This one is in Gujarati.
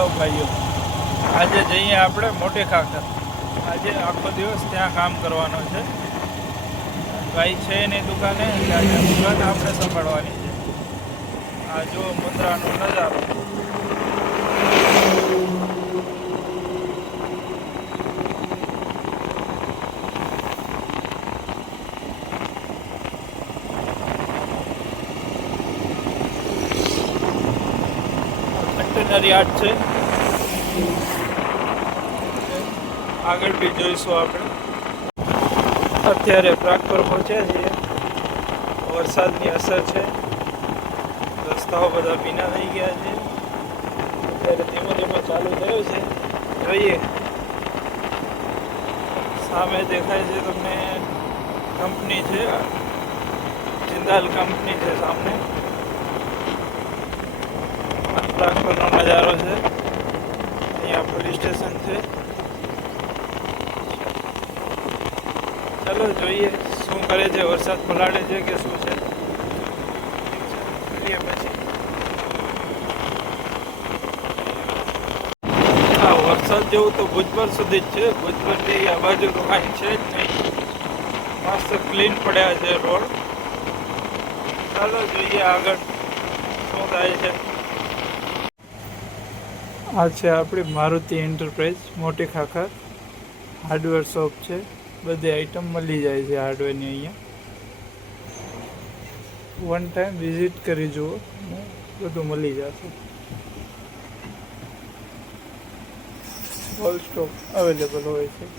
હેલો ભાઈઓ, આજે જઈએ આપણે મોટી ખાખર. આજે આખો દિવસ ત્યાં કામ કરવાનો છે. ભાઈ છે એની દુકાને, આજે દુકાન આપણે સંભાળવાની છે. આ જો મુદ્રાનો નજારો. કન્ટેનર યાર્ડ છે. આગળ બી જોઈશું આપણે. અત્યારે પ્રાગપર પહોંચ્યા છીએ. વરસાદની અસર છે, રસ્તાઓ બધા ભીના થઈ ગયા છે. અત્યારે ધીમો ધીમો ચાલુ થયો છે. જોઈએ, સામે દેખાય છે તમને કંપની છે, જિંદાલ કંપની છે સામે. પ્રાગપરનો નજારો છે. અહીંયા પોલીસ સ્ટેશન છે. ચાલો જોઈએ શું કરે છે, વરસાદ પલાળે છે કે શું છે. જોઈએ પછી. હા, વરસાદ જેવું તો ભુજપર સુધી જ છે. ભુજપરથી આ બાજુ તો કાંઈ છે જ નહીં. મસ્ત ક્લીન પડ્યા છે રોડ. ચાલો જોઈએ આગળ શું થાય છે. આ છે આપણી મારુતિ એન્ટરપ્રાઇઝ મોટી ખાખર. હાર્ડવેર શોપ છે. બધી આઈટમ મળી જાય છે હાર્ડવેરની અહીંયા. વન ટાઈમ વિઝિટ કરી જુઓ, બધું મળી જશે. ઓલ સ્ટોક અવેલેબલ હોય છે.